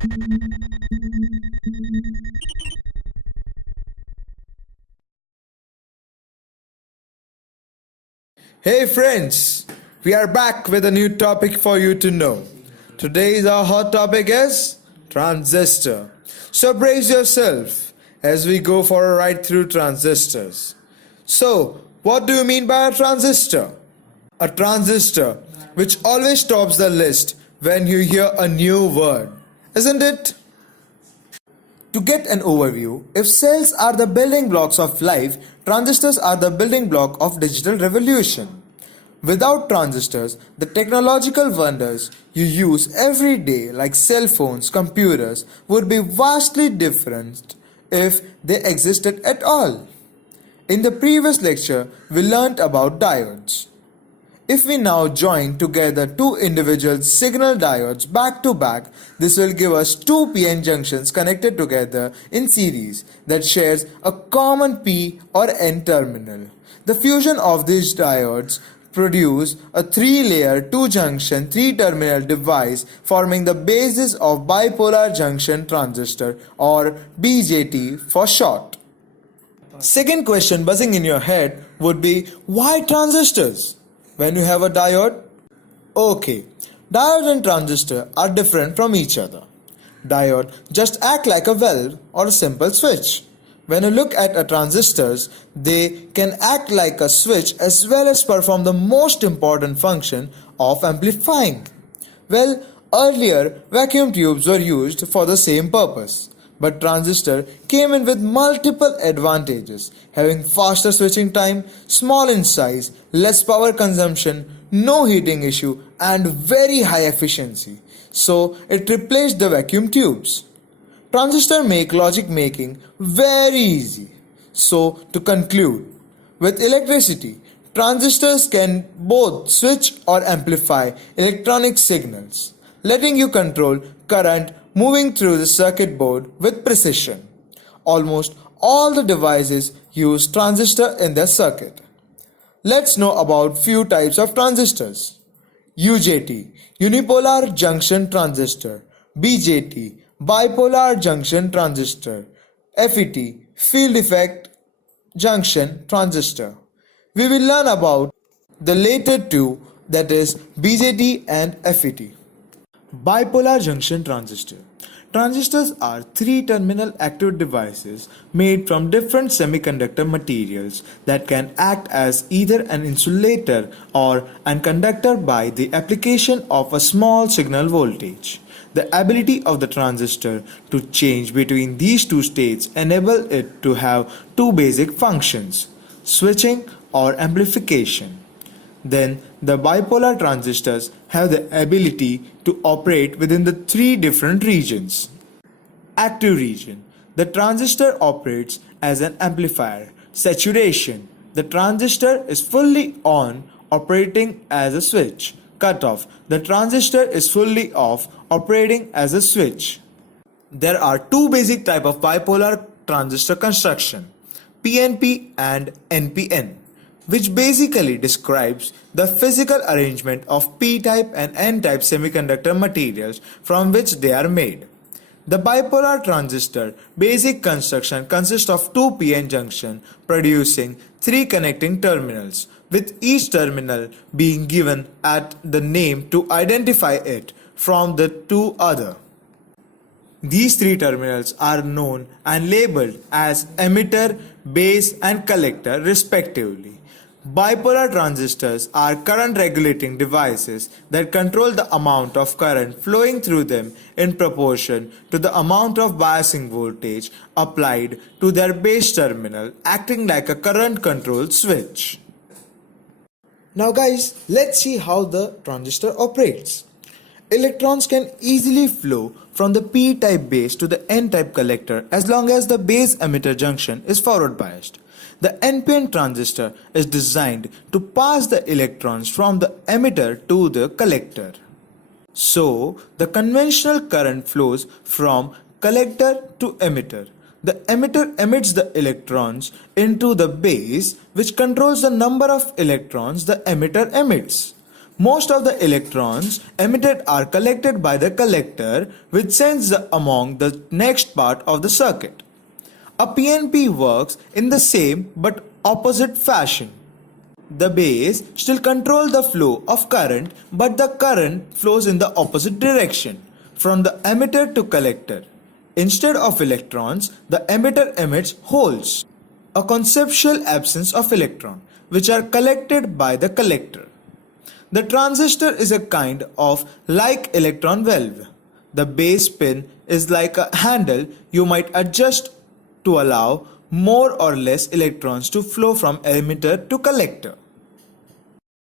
Hey friends, we are back with a new topic for you to know. Today's our hot topic is transistor. So brace yourself as we go for a ride through transistors. So, what do you mean by a transistor? A transistor, which always tops the list when you hear a new word, isn't it? To get an overview, if cells are the building blocks of life, transistors are the building block of digital revolution. Without transistors, the technological wonders you use every day like cell phones, computers would be vastly different if they existed at all. In the previous lecture, we learnt about diodes. If we now join together two individual signal diodes back to back, this will give us two PN junctions connected together in series that shares a common P or N terminal. The fusion of these diodes produce a three-layer two-junction three-terminal device forming the basis of bipolar junction transistor or BJT for short. Second question buzzing in your head would be, why transistors when you have a diode? Okay, diode and transistor are different from each other. Diode just act like a valve or a simple switch. When you look at a transistors, they can act like a switch as well as perform the most important function of amplifying. Well, earlier vacuum tubes were used for the same purpose. But transistor came in with multiple advantages, having faster switching time, small in size, less power consumption, no heating issue and very high efficiency. So it replaced the vacuum tubes. Transistor make logic making very easy. So to conclude, with electricity, transistors can both switch or amplify electronic signals, letting you control current moving through the circuit board with precision. Almost all the devices use transistor in their circuit. Let's know about few types of transistors. UJT, unipolar junction transistor. BJT, bipolar junction transistor. FET, field effect junction transistor. We will learn about the later two, that is BJT and FET. Bipolar junction transistor. Transistors are three-terminal active devices made from different semiconductor materials that can act as either an insulator or an conductor by the application of a small signal voltage. The ability of the transistor to change between these two states enable it to have two basic functions: switching or amplification. Then the bipolar transistors have the ability to operate within the three different regions. Active region. The transistor operates as an amplifier. Saturation. The transistor is fully on, operating as a switch. Cutoff. The transistor is fully off, operating as a switch. There are two basic types of bipolar transistor construction: PNP and NPN, which basically describes the physical arrangement of P-type and N-type semiconductor materials from which they are made. The bipolar transistor basic construction consists of two PN junctions producing three connecting terminals, with each terminal being given at the name to identify it from the two other. These three terminals are known and labeled as emitter, base and collector respectively. Bipolar transistors are current regulating devices that control the amount of current flowing through them in proportion to the amount of biasing voltage applied to their base terminal, acting like a current control switch. Now guys, let's see how the transistor operates. Electrons can easily flow from the P-type base to the N-type collector as long as the base emitter junction is forward biased. The NPN transistor is designed to pass the electrons from the emitter to the collector. So, the conventional current flows from collector to emitter. The emitter emits the electrons into the base, which controls the number of electrons the emitter emits. Most of the electrons emitted are collected by the collector, which sends them along the next part of the circuit. A PNP works in the same but opposite fashion. The base still controls the flow of current, but the current flows in the opposite direction, from the emitter to collector. Instead of electrons, the emitter emits holes, a conceptual absence of electron, which are collected by the collector. The transistor is a kind of like electron valve. The base pin is like a handle you might adjust to allow more or less electrons to flow from emitter to collector.